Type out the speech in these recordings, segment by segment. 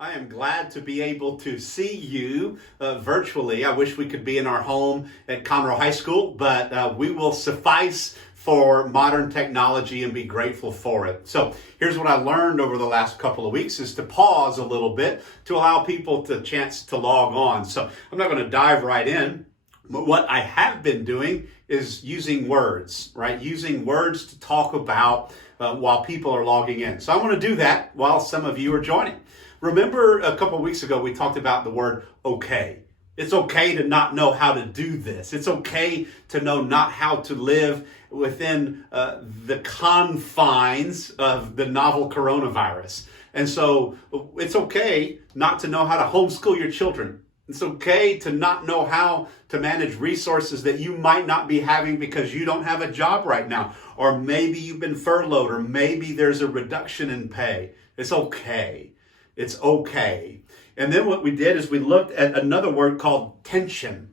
I am glad to be able to see you virtually. I wish we could be in our home at Conroe High School, but we will suffice for modern technology and be grateful for it. So here's what I learned over the last couple of weeks is to pause a little bit to allow people the chance to log on. So I'm not going to dive right in. But what I have been doing is using words, right? Using words to talk about while people are logging in. So I want to do that while some of you are joining. Remember a couple of weeks ago, we talked about the word okay. It's okay to not know how to do this. It's okay to know not how to live within the confines of the novel coronavirus. And so it's okay not to know how to homeschool your children. It's okay to not know how to manage resources that you might not be having because you don't have a job right now. Or maybe you've been furloughed, or maybe there's a reduction in pay. It's okay. It's okay. And then what we did is we looked at another word called tension.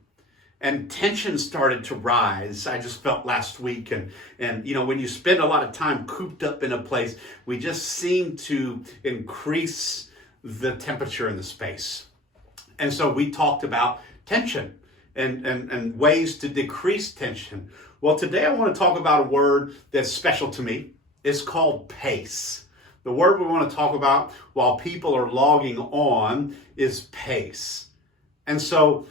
And tension started to rise. I just felt last week. And you know, when you spend a lot of time cooped up in a place, we just seem to increase the temperature in the space. And so we talked about tension and ways to decrease tension. Well, today I want to talk about a word that's special to me. It's called pace. The word we want to talk about while people are logging on is pace. And so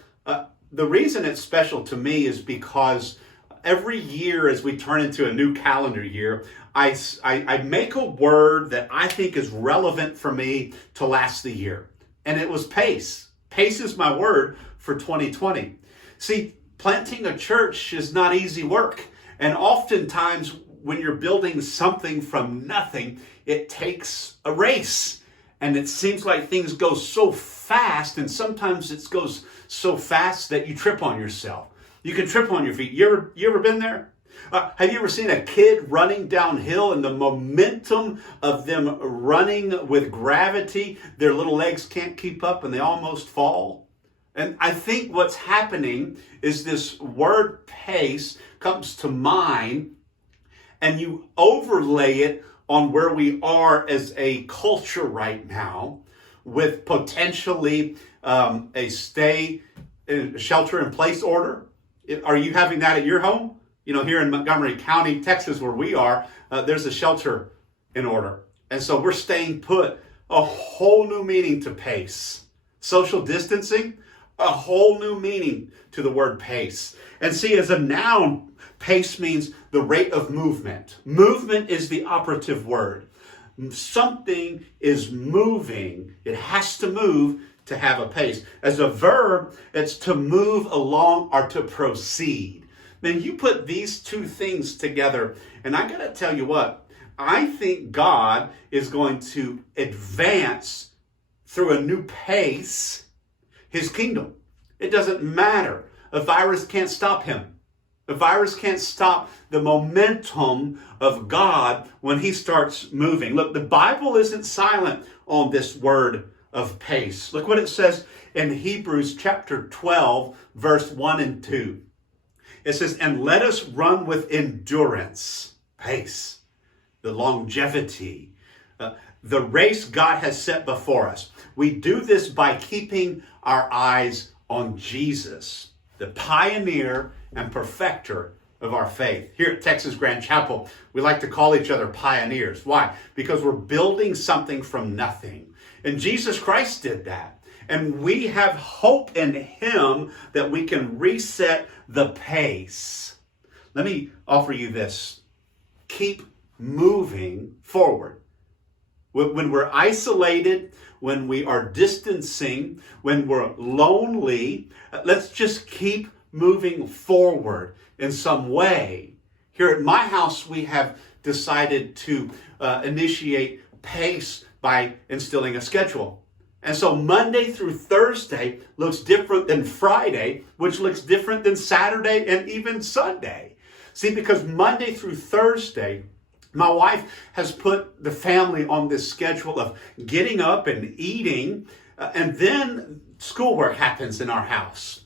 the reason it's special to me is because every year as we turn into a new calendar year, I make a word that I think is relevant for me to last the year. And it was pace. Pace is my word for 2020. See, planting a church is not easy work. And oftentimes when you're building something from nothing, it takes a race. And it seems like things go so fast, and sometimes it goes so fast that you trip on yourself. You can trip on your feet. You ever been there? Have you ever seen a kid running downhill and the momentum of them running with gravity, their little legs can't keep up and they almost fall? And I think what's happening is this word pace comes to mind, and you overlay it on where we are as a culture right now with potentially a shelter in place order. Are you having that at your home? You know, here in Montgomery County, Texas, where we are, there's a shelter in order. And so we're staying put. A whole new meaning to pace. Social distancing, a whole new meaning to the word pace. And see, as a noun, pace means the rate of movement. Movement is the operative word. Something is moving. It has to move to have a pace. As a verb, it's to move along or to proceed. Then you put these two things together, and I got to tell you what, I think God is going to advance through a new pace his kingdom. It doesn't matter. A virus can't stop him. The virus can't stop the momentum of God when he starts moving. Look, the Bible isn't silent on this word of pace. Look what it says in Hebrews chapter 12, verse 1 and 2. It says, and let us run with endurance, pace, the longevity, the race God has set before us. We do this by keeping our eyes on Jesus, the pioneer and perfecter of our faith. Here at Texas Grand Chapel, we like to call each other pioneers. Why? Because we're building something from nothing. And Jesus Christ did that. And we have hope in him that we can reset the pace. Let me offer you this. Keep moving forward. When we're isolated, when we are distancing, when we're lonely, let's just keep moving forward in some way. Here at my house, we have decided to initiate pace by instilling a schedule. And so Monday through Thursday looks different than Friday, which looks different than Saturday and even Sunday. See, because Monday through Thursday, my wife has put the family on this schedule of getting up and eating, and then schoolwork happens in our house.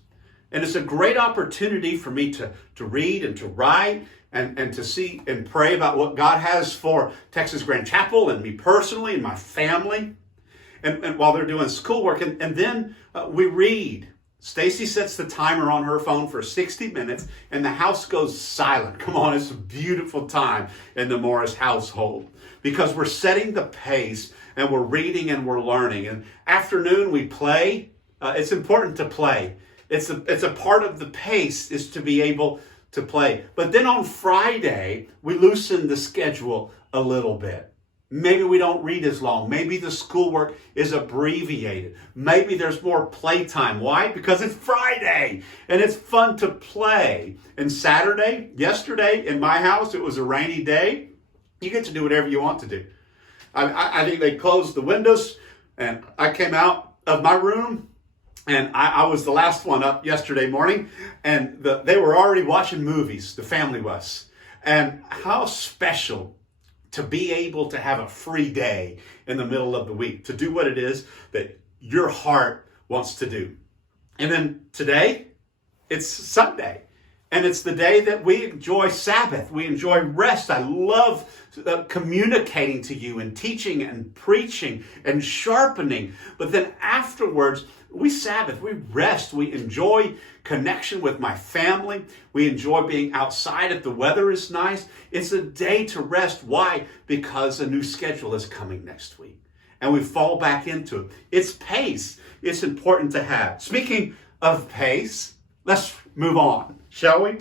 And it's a great opportunity for me to read and to write and to see and pray about what God has for Texas Grand Chapel and me personally and my family. And while they're doing schoolwork, and then we read. Stacy sets the timer on her phone for 60 minutes, and the house goes silent. Come on, it's a beautiful time in the Morris household because we're setting the pace, and we're reading and we're learning. And afternoon, we play. It's important to play. It's a part of the pace is to be able to play. But then on Friday, we loosen the schedule a little bit. Maybe we don't read as long. Maybe the schoolwork is abbreviated. Maybe there's more playtime. Why? Because it's Friday and it's fun to play. And Saturday, yesterday in my house, it was a rainy day. You get to do whatever you want to do. I think they closed the windows and I came out of my room and I was the last one up yesterday morning and they were already watching movies, the family was. And how special to be able to have a free day in the middle of the week, to do what it is that your heart wants to do. And then today, it's Sunday. And it's the day that we enjoy Sabbath. We enjoy rest. I love communicating to you and teaching and preaching and sharpening. But then afterwards, we Sabbath, we rest, we enjoy connection with my family. We enjoy being outside if the weather is nice. It's a day to rest. Why? Because a new schedule is coming next week. And we fall back into it. It's pace. It's important to have. Speaking of pace, let's move on, shall we?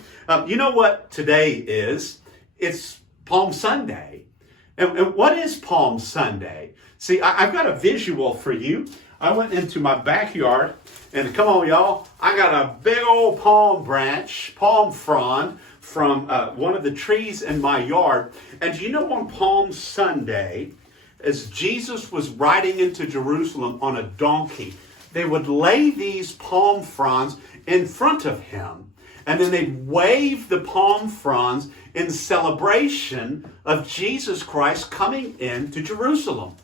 You know what today is? It's Palm Sunday. And what is Palm Sunday? See, I've got a visual for you. I went into my backyard, and come on, y'all, I got a big old palm branch, palm frond, from one of the trees in my yard. And do you know on Palm Sunday, as Jesus was riding into Jerusalem on a donkey, they would lay these palm fronds in front of him, and then they'd wave the palm fronds in celebration of Jesus Christ coming into Jerusalem.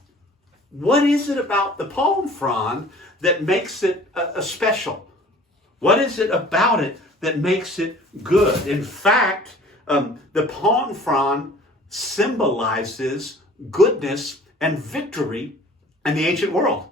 What is it about the palm frond that makes it special? What is it about it that makes it good? In fact, the palm frond symbolizes goodness and victory in the ancient world.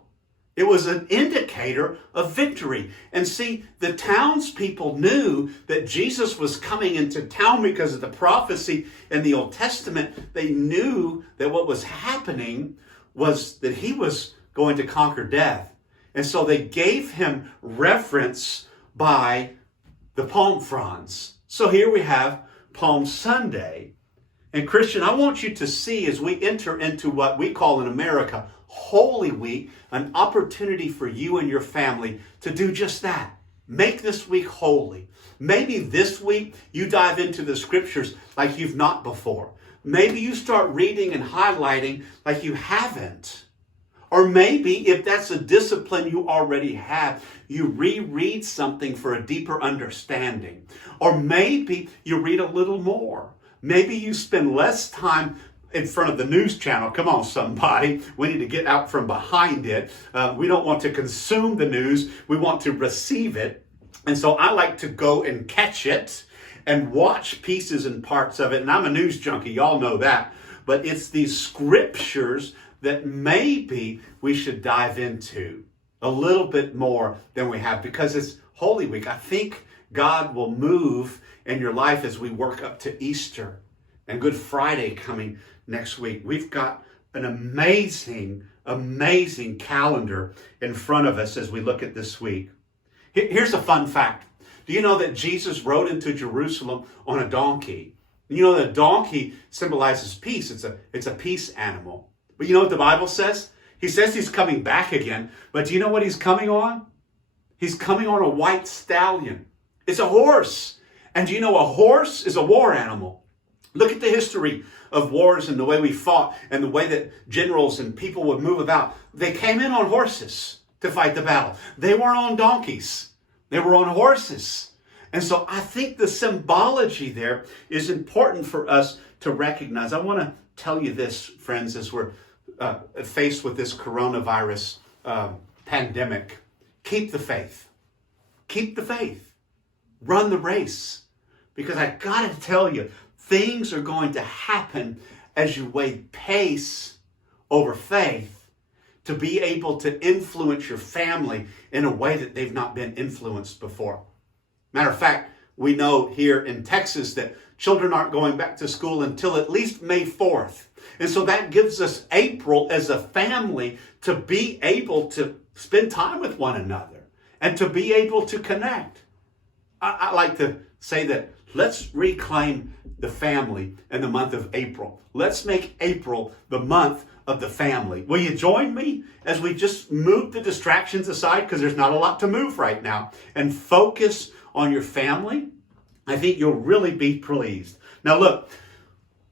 It was an indicator of victory. And see, the townspeople knew that Jesus was coming into town because of the prophecy in the Old Testament. They knew that what was happening was that he was going to conquer death. And so they gave him reverence by the palm fronds. So here we have Palm Sunday. And Christian, I want you to see as we enter into what we call in America Holy Week, an opportunity for you and your family to do just that. Make this week holy. Maybe this week you dive into the scriptures like you've not before. Maybe you start reading and highlighting like you haven't. Or maybe, if that's a discipline you already have, you reread something for a deeper understanding. Or maybe you read a little more. Maybe you spend less time in front of the news channel. Come on, somebody. We need to get out from behind it. We don't want to consume the news. We want to receive it. And so I like to go and catch it and watch pieces and parts of it. And I'm a news junkie, y'all know that. But it's these scriptures that maybe we should dive into a little bit more than we have because it's Holy Week. I think God will move in your life as we work up to Easter and Good Friday coming next week. We've got an amazing, amazing calendar in front of us as we look at this week. Here's a fun fact. Do you know that Jesus rode into Jerusalem on a donkey? You know that a donkey symbolizes peace. It's a peace animal. But you know what the Bible says? He says he's coming back again. But do you know what he's coming on? He's coming on a white stallion. It's a horse. And do you know a horse is a war animal? Look at the history of wars and the way we fought and the way that generals and people would move about. They came in on horses to fight the battle. They weren't on donkeys. They were on horses. And so I think the symbology there is important for us to recognize. I want to tell you this, friends, as we're faced with this coronavirus pandemic. Keep the faith. Keep the faith. Run the race. Because I got to tell you, things are going to happen as you weigh pace over faith to be able to influence your family in a way that they've not been influenced before. Matter of fact, we know here in Texas that children aren't going back to school until at least May 4th. And so that gives us April as a family to be able to spend time with one another and to be able to connect. I like to say that let's reclaim the family in the month of April. Let's make April the month of the family. Will you join me as we just move the distractions aside, because there's not a lot to move right now, and focus on your family? I think you'll really be pleased. Now look,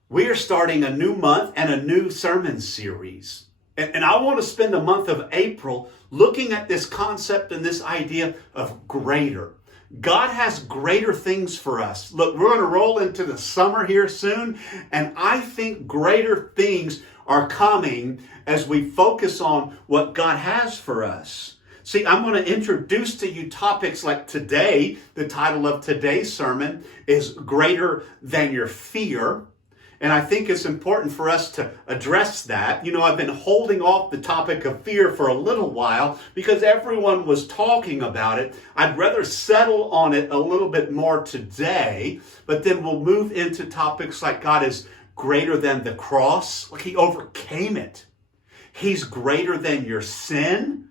we are starting a new month and a new sermon series. And I want to spend the month of April looking at this concept and this idea of greater. God has greater things for us. Look, we're going to roll into the summer here soon, and I think greater things are coming as we focus on what God has for us. See, I'm going to introduce to you topics like today. The title of today's sermon is Greater Than Your Fear. And I think it's important for us to address that. You know, I've been holding off the topic of fear for a little while because everyone was talking about it. I'd rather settle on it a little bit more today, but then we'll move into topics like God is greater than the cross. Like He overcame it. He's greater than your sin.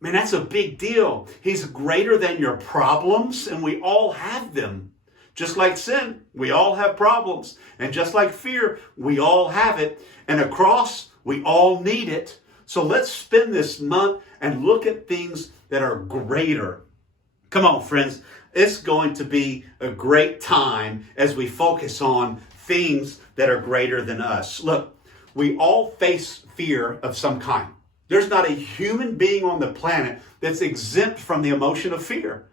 Man, that's a big deal. He's greater than your problems, and we all have them. Just like sin, we all have problems. And just like fear, we all have it. And a cross, we all need it. So let's spend this month and look at things that are greater. Come on, friends. It's going to be a great time as we focus on things that are greater than us. Look, we all face fear of some kind. There's not a human being on the planet that's exempt from the emotion of fear.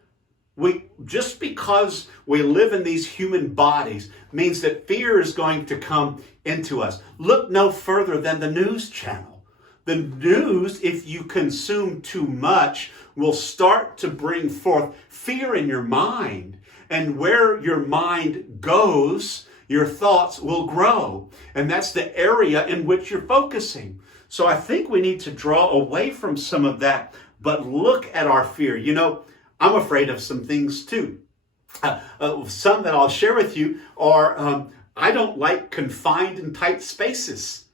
Just because we live in these human bodies means that fear is going to come into us. Look no further than the news channel. The news, if you consume too much, will start to bring forth fear in your mind. And where your mind goes, your thoughts will grow. And that's the area in which you're focusing. So I think we need to draw away from some of that, but look at our fear. You know, I'm afraid of some things too. Some that I'll share with you are, I don't like confined and tight spaces.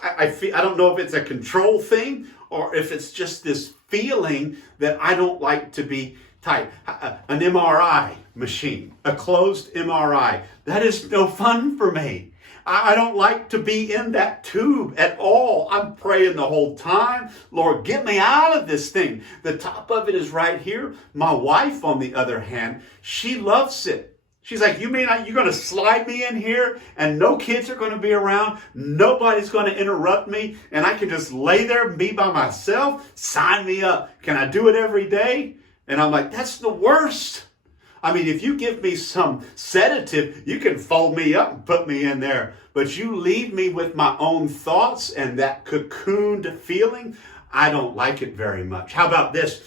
I don't know if it's a control thing or if it's just this feeling that I don't like to be tight. An MRI machine, a closed MRI, that is no fun for me. I don't like to be in that tube at all. I'm praying the whole time. Lord, get me out of this thing. The top of it is right here. My wife, on the other hand, she loves it. She's like, you mean you're going to slide me in here and no kids are going to be around? Nobody's going to interrupt me and I can just lay there and be by myself? Sign me up. Can I do it every day? And I'm like, that's the worst. I mean, if you give me some sedative, you can fold me up and put me in there. But you leave me with my own thoughts and that cocooned feeling, I don't like it very much. How about this?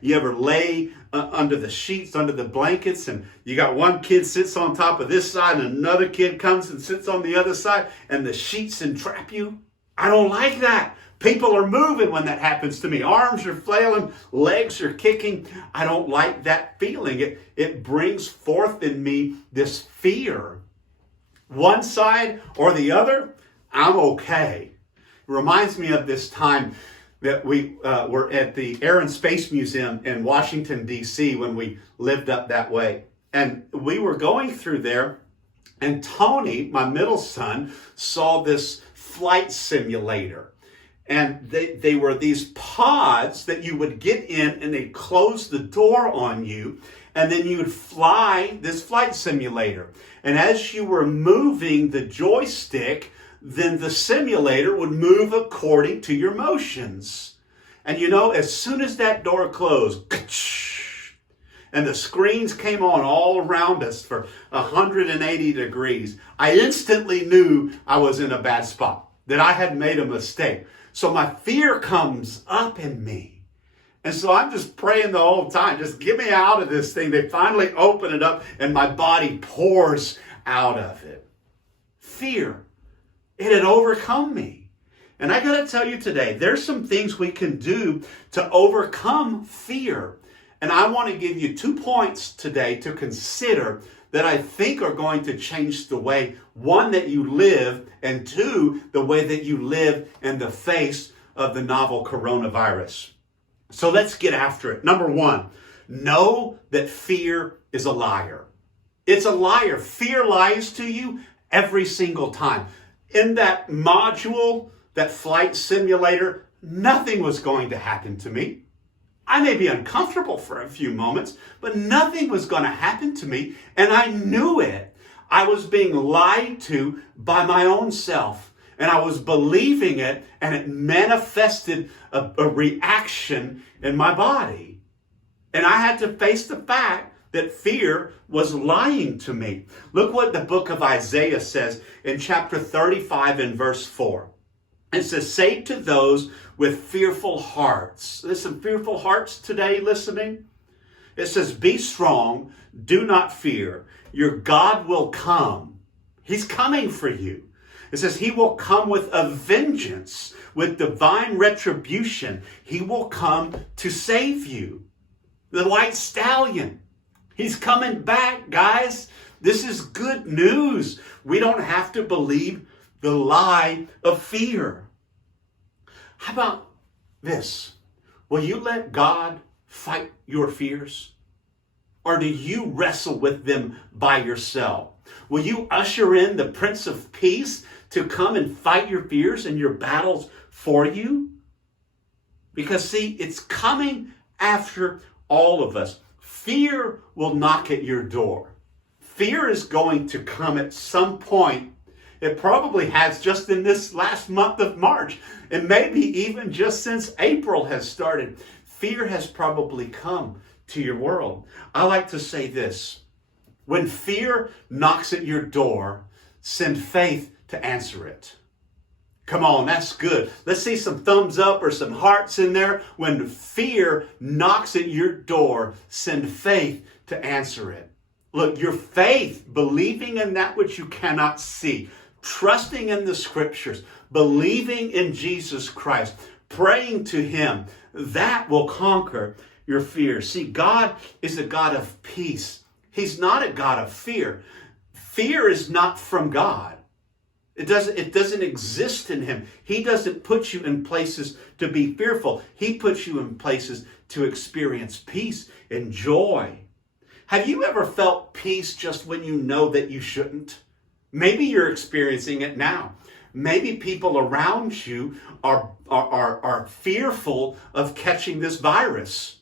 You ever lay under the sheets, under the blankets, and you got one kid sits on top of this side and another kid comes and sits on the other side and the sheets entrap you? I don't like that. People are moving when that happens to me. Arms are flailing, legs are kicking. I don't like that feeling. It brings forth in me this fear. One side or the other, I'm okay. It reminds me of this time that we were at the Air and Space Museum in Washington, D.C. when we lived up that way. And we were going through there, and Tony, my middle son, saw this flight simulator. And they were these pods that you would get in and they close the door on you. and then you would fly this flight simulator. And as you were moving the joystick, then the simulator would move according to your motions. And you know, as soon as that door closed, and the screens came on all around us for 180 degrees, I instantly knew I was in a bad spot, that I had made a mistake. So my fear comes up in me. And so I'm just praying the whole time, just get me out of this thing. They finally open it up and my body pours out of it. Fear. It had overcome me. And I got to tell you today, there's some things we can do to overcome fear. And I want to give you 2 points today to consider that I think are going to change the way, one, that you live, and two, the way that you live in the face of the novel coronavirus. So let's get after it. Number 1, know that fear is a liar. It's a liar. Fear lies to you every single time. In that module, that flight simulator, nothing was going to happen to me. I may be uncomfortable for a few moments, but nothing was going to happen to me, and I knew it. I was being lied to by my own self, and I was believing it, and it manifested a reaction in my body. And I had to face the fact that fear was lying to me. Look what the book of Isaiah says in chapter 35 and verse 4. It says, say to those with fearful hearts. There's some fearful hearts today listening. It says, be strong, do not fear. Your God will come. He's coming for you. It says he will come with a vengeance, with divine retribution. He will come to save you. The white stallion. He's coming back, guys. This is good news. We don't have to believe the lie of fear. How about this? Will you let God fight your fears? Or do you wrestle with them by yourself? Will you usher in the Prince of Peace to come and fight your fears and your battles for you? Because see, it's coming after all of us. Fear will knock at your door. Fear is going to come at some point. It probably has just in this last month of March, and maybe even just since April has started. Fear has probably come to your world. I like to say this: when fear knocks at your door, send faith to answer it. Come on, that's good. Let's see some thumbs up or some hearts in there. When fear knocks at your door, send faith to answer it. Look, your faith, believing in that which you cannot see, trusting in the scriptures, believing in Jesus Christ, praying to him, that will conquer your fear. See, God is a God of peace. He's not a God of fear. Fear is not from God. It doesn't exist in him. He doesn't put you in places to be fearful. He puts you in places to experience peace and joy. Have you ever felt peace just when you know that you shouldn't? Maybe you're experiencing it now. Maybe people around you are fearful of catching this virus,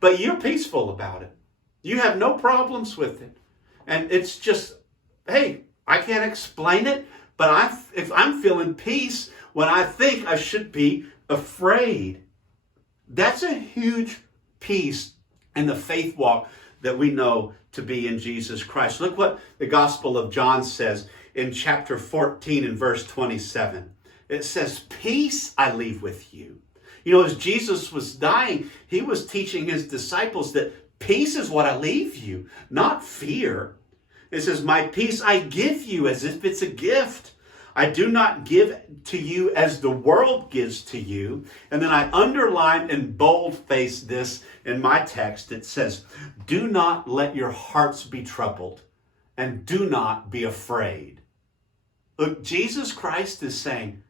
but you're peaceful about it. You have no problems with it. And it's just, hey, I can't explain it, but if I'm feeling peace when I think I should be afraid. That's a huge piece in the faith walk that we know to be in Jesus Christ. Look what the Gospel of John says in chapter 14 and verse 27. It says, peace I leave with you. You know, as Jesus was dying, he was teaching his disciples that peace is what I leave you, not fear. It says, my peace I give you as if it's a gift. I do not give to you as the world gives to you. And then I underline in boldface this in my text. It says, do not let your hearts be troubled and do not be afraid. Look, Jesus Christ is saying,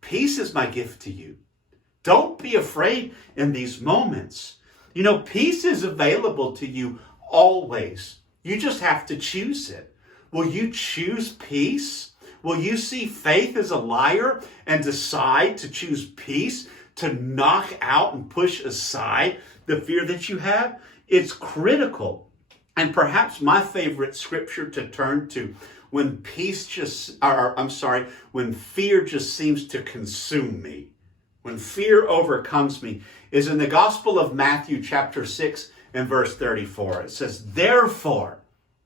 peace is my gift to you. Don't be afraid in these moments. You know, peace is available to you always. You just have to choose it. Will you choose peace? Will you see faith as a liar and decide to choose peace, to knock out and push aside the fear that you have? It's critical And perhaps my favorite scripture to turn to when when fear just seems to consume me, when fear overcomes me, is in the Gospel of Matthew chapter 6 and verse 34. It says, therefore,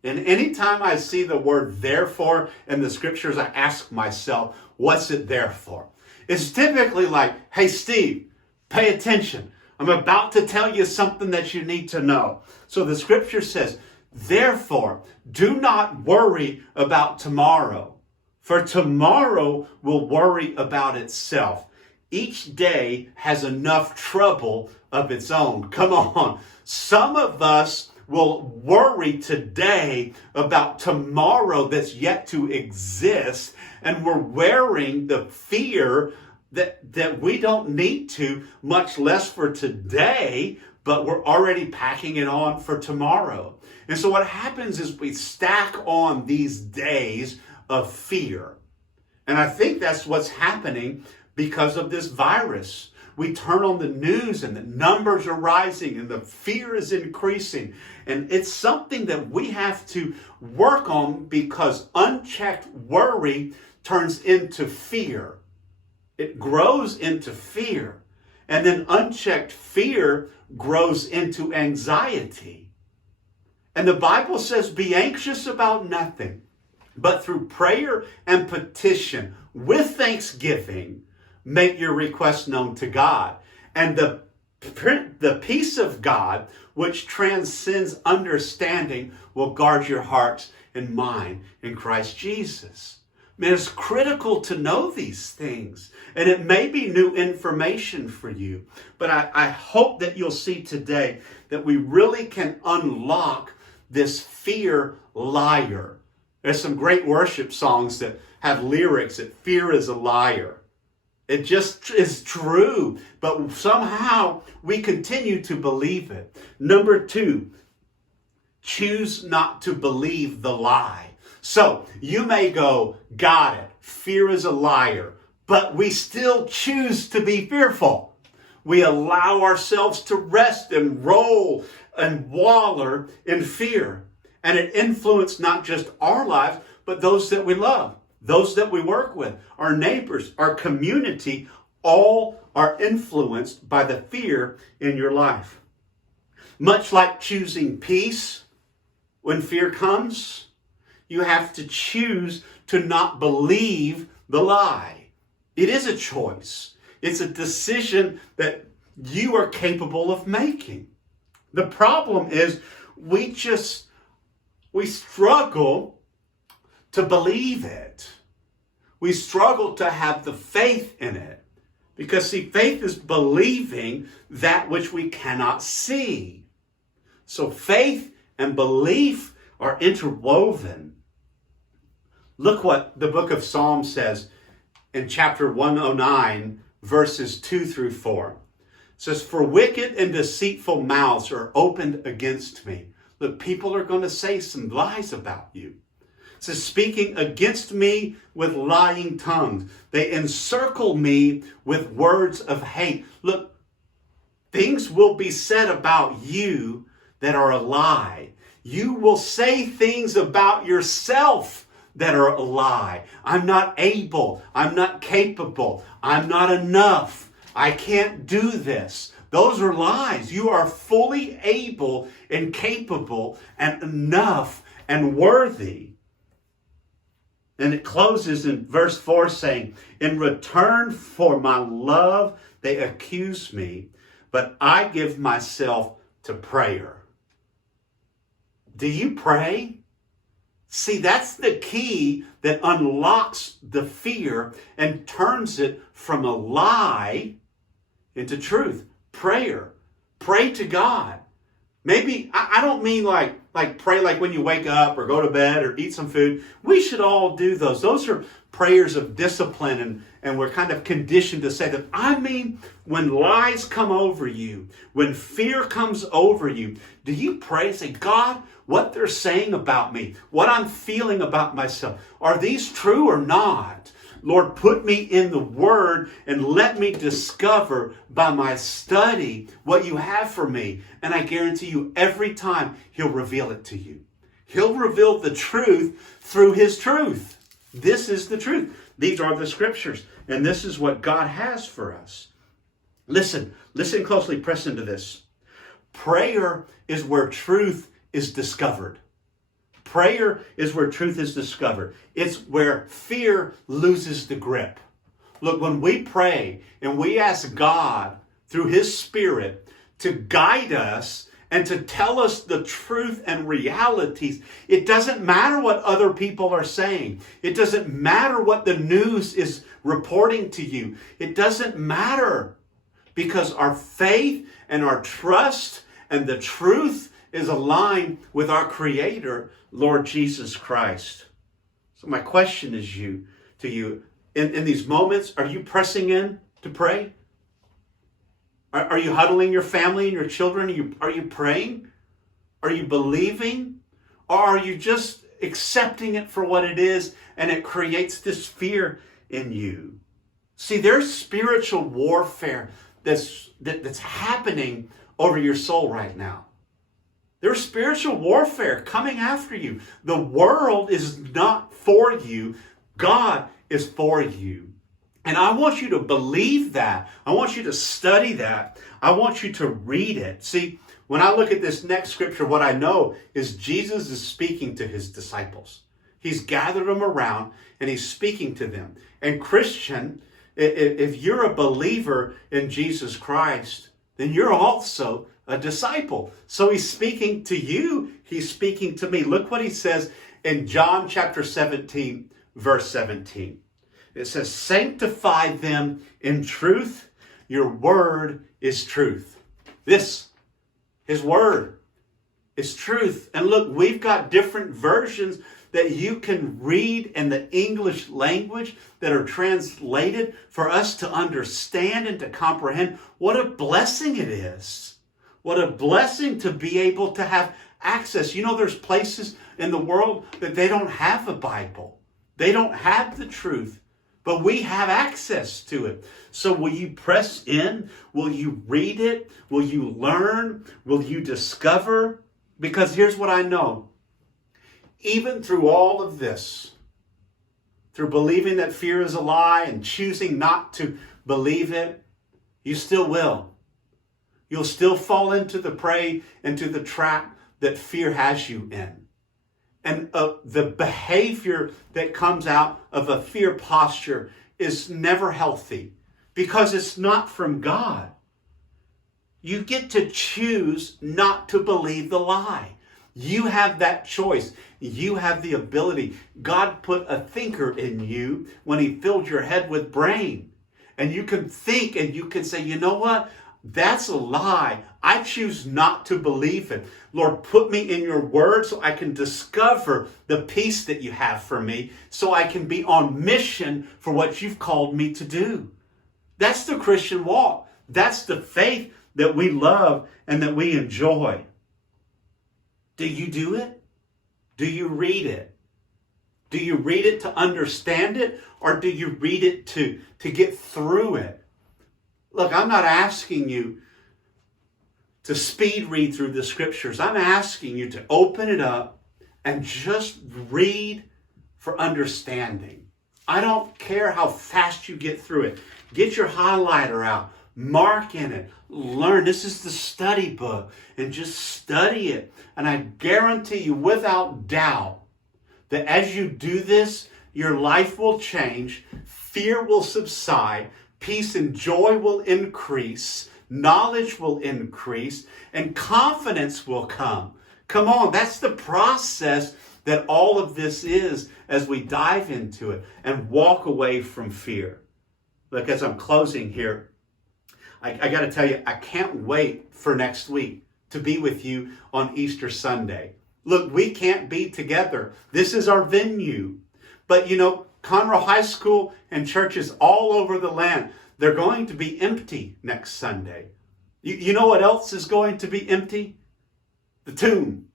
and anytime I see the word therefore in the scriptures, I ask myself, what's it there for? It's typically like, hey, Steve, pay attention. I'm about to tell you something that you need to know. So the scripture says, therefore, do not worry about tomorrow, for tomorrow will worry about itself. Each day has enough trouble of its own. Come on. Some of us will worry today about tomorrow that's yet to exist, and we're wearing the fear that we don't need to, much less for today, but we're already packing it on for tomorrow. And so what happens is we stack on these days of fear. And I think that's what's happening because of this virus. We turn on the news and the numbers are rising and the fear is increasing. And it's something that we have to work on, because unchecked worry turns into fear. It grows into fear. And then unchecked fear grows into anxiety. And the Bible says, be anxious about nothing, but through prayer and petition with thanksgiving, make your requests known to God. And the peace of God, which transcends understanding, will guard your hearts and mind in Christ Jesus. Man, it's critical to know these things. And it may be new information for you, but I hope that you'll see today that we really can unlock this fear liar. There's some great worship songs that have lyrics that fear is a liar. It just is true, but somehow we continue to believe it. Number 2, choose not to believe the lie. So you may go, got it, fear is a liar, but we still choose to be fearful. We allow ourselves to rest and roll and waller in fear. And it influences not just our lives, but those that we love, those that we work with, our neighbors, our community, all are influenced by the fear in your life. Much like choosing peace when fear comes, you have to choose to not believe the lie. It is a choice. It's a decision that you are capable of making. The problem is we struggle to believe it. We struggle to have the faith in it. Because, see, faith is believing that which we cannot see. So faith and belief are interwoven. Look what the book of Psalms says in chapter 109, verses 2 through 4. It says, for wicked and deceitful mouths are opened against me. Look, people are going to say some lies about you. It says, speaking against me with lying tongues. They encircle me with words of hate. Look, things will be said about you that are a lie. You will say things about yourself that are a lie. I'm not able. I'm not capable. I'm not enough. I can't do this. Those are lies. You are fully able and capable and enough and worthy. And it closes in verse 4 saying, in return for my love, they accuse me, but I give myself to prayer. Do you pray? See, that's the key that unlocks the fear and turns it from a lie into truth. Prayer. Pray to God. Maybe, I don't mean like pray like when you wake up or go to bed or eat some food. We should all do those. Those are prayers of discipline, and we're kind of conditioned to say that. I mean, when lies come over you, when fear comes over you, do you pray and say, God, what they're saying about me, what I'm feeling about myself, are these true or not? Lord, put me in the Word and let me discover by my study what you have for me. And I guarantee you, every time He'll reveal it to you. He'll reveal the truth through His truth. This is the truth. These are the Scriptures. And this is what God has for us. Listen closely, press into this. Prayer is where truth is discovered. Prayer is where truth is discovered. It's where fear loses the grip. Look, when we pray and we ask God through His Spirit to guide us and to tell us the truth and realities, it doesn't matter what other people are saying. It doesn't matter what the news is reporting to you. It doesn't matter, because our faith and our trust and the truth is aligned with our Creator, Lord Jesus Christ. So my question is to you, in these moments, are you pressing in to pray? Are you huddling your family and your children? Are you praying? Are you believing? Or are you just accepting it for what it is, and it creates this fear in you? See, there's spiritual warfare that's happening over your soul right now. There's spiritual warfare coming after you. The world is not for you. God is for you. And I want you to believe that. I want you to study that. I want you to read it. See, when I look at this next scripture, what I know is Jesus is speaking to His disciples. He's gathered them around and He's speaking to them. And Christian, if you're a believer in Jesus Christ, then you're also a disciple. So He's speaking to you. He's speaking to me. Look what He says in John chapter 17, verse 17. It says, sanctify them in truth. Your word is truth. This, His word, is truth. And look, we've got different versions that you can read in the English language that are translated for us to understand and to comprehend. What a blessing it is. What a blessing to be able to have access. You know, there's places in the world that they don't have a Bible. They don't have the truth, but we have access to it. So will you press in? Will you read it? Will you learn? Will you discover? Because here's what I know. Even through all of this, through believing that fear is a lie and choosing not to believe it, you still will. You'll still fall into the prey, into the trap that fear has you in. And the behavior that comes out of a fear posture is never healthy, because it's not from God. You get to choose not to believe the lie. You have that choice. You have the ability. God put a thinker in you when He filled your head with brain. And you can think and you can say, you know what? That's a lie. I choose not to believe it. Lord, put me in your word so I can discover the peace that you have for me, so I can be on mission for what you've called me to do. That's the Christian walk. That's the faith that we love and that we enjoy. Do you do it? Do you read it? Do you read it to understand it, or do you read it to get through it? Look, I'm not asking you to speed read through the scriptures. I'm asking you to open it up and just read for understanding. I don't care how fast you get through it. Get your highlighter out. Mark in it. Learn. This is the study book. And just study it. And I guarantee you, without doubt, that as you do this, your life will change. Fear will subside. Peace and joy will increase. Knowledge will increase. And confidence will come. Come on, that's the process that all of this is as we dive into it and walk away from fear. Look, as I'm closing here, I got to tell you, I can't wait for next week to be with you on Easter Sunday. Look, we can't be together. This is our venue. But you know, Conroe High School and churches all over the land, they're going to be empty next Sunday. You know what else is going to be empty? The tomb.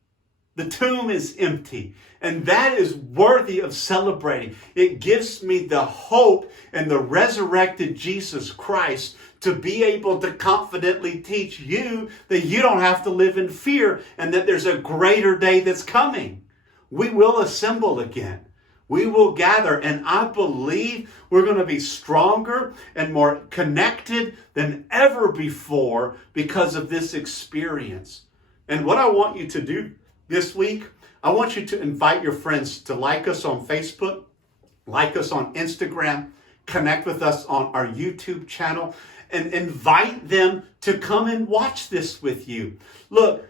The tomb is empty. And that is worthy of celebrating. It gives me the hope in the resurrected Jesus Christ to be able to confidently teach you that you don't have to live in fear and that there's a greater day that's coming. We will assemble again. We will gather, and I believe we're going to be stronger and more connected than ever before because of this experience. And what I want you to do this week, I want you to invite your friends to like us on Facebook, like us on Instagram, connect with us on our YouTube channel, and invite them to come and watch this with you. Look,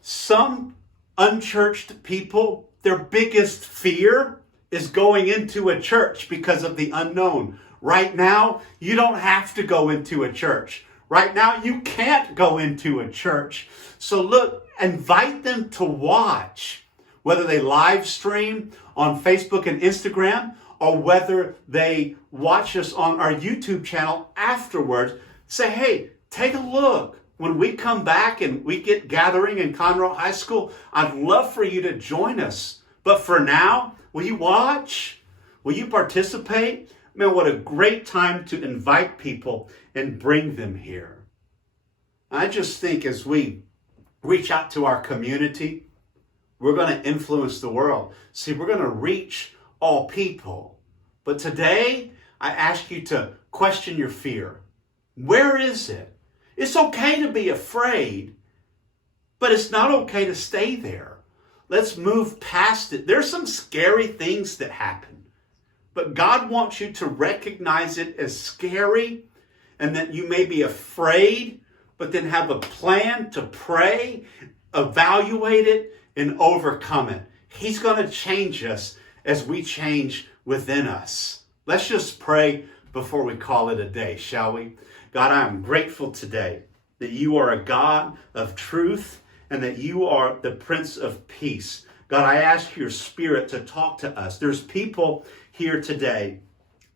some unchurched people, their biggest fear is going into a church because of the unknown. Right now, you don't have to go into a church. Right now, you can't go into a church. So look, invite them to watch, whether they live stream on Facebook and Instagram, or whether they watch us on our YouTube channel afterwards. Say, hey, take a look. When we come back and we get gathering in Conroe High School, I'd love for you to join us. But for now, will you watch? Will you participate? Man, what a great time to invite people and bring them here. I just think as we reach out to our community, we're going to influence the world. See, we're going to reach all people. But today, I ask you to question your fear. Where is it? It's okay to be afraid, but it's not okay to stay there. Let's move past it. There's some scary things that happen, but God wants you to recognize it as scary and that you may be afraid, but then have a plan to pray, evaluate it, and overcome it. He's going to change us as we change within us. Let's just pray before we call it a day, shall we? God, I am grateful today that you are a God of truth and that you are the Prince of Peace. God, I ask your Spirit to talk to us. There's people here today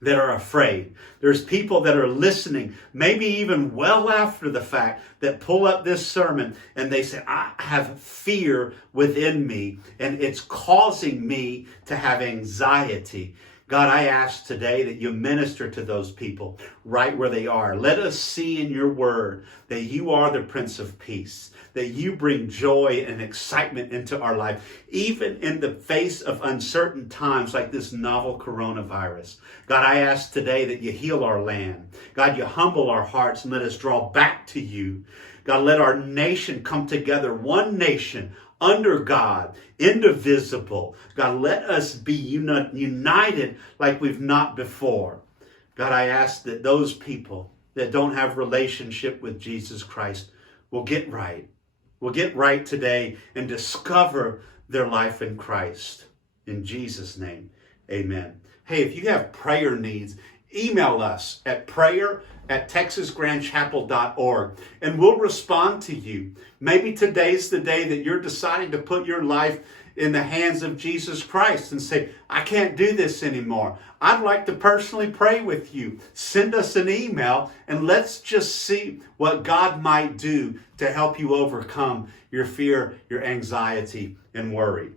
that are afraid. There's people that are listening, maybe even well after the fact, that pull up this sermon and they say, I have fear within me and it's causing me to have anxiety. God, I ask today that you minister to those people right where they are. Let us see in your word that you are the Prince of Peace, that you bring joy and excitement into our life, even in the face of uncertain times like this novel coronavirus. God, I ask today that you heal our land. God, you humble our hearts and let us draw back to you. God, let our nation come together, one nation, under God, indivisible. God, let us be united like we've not before. God, I ask that those people that don't have relationship with Jesus Christ will get right. Will get right today and discover their life in Christ. In Jesus' name, amen. Hey, if you have prayer needs, email us at prayer@texasgrandchapel.org and we'll respond to you. Maybe today's the day that you're deciding to put your life in the hands of Jesus Christ and say, I can't do this anymore. I'd like to personally pray with you. Send us an email and let's just see what God might do to help you overcome your fear, your anxiety, and worry.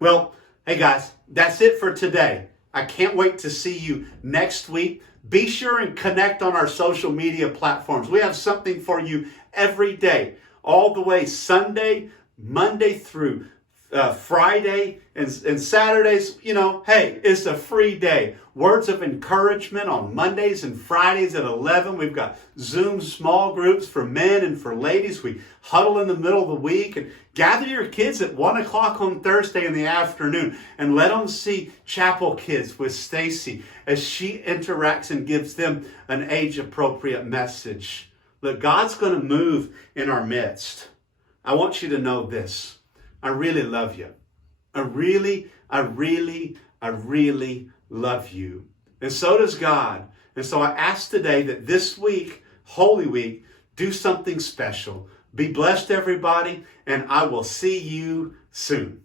Well, hey guys, that's it for today. I can't wait to see you next week. Be sure and connect on our social media platforms. We have something for you every day, all the way Sunday, Monday through Friday, and Saturdays. You know, hey, it's a free day. Words of encouragement on Mondays and Fridays at 11. We've got Zoom small groups for men and for ladies. We huddle in the middle of the week and gather your kids at 1 o'clock on Thursday in the afternoon and let them see Chapel Kids with Stacy as she interacts and gives them an age-appropriate message. Look, God's going to move in our midst. I want you to know this. I really love you. I really love you. And so does God. And so I ask today that this week, Holy Week, do something special. Be blessed, everybody, and I will see you soon.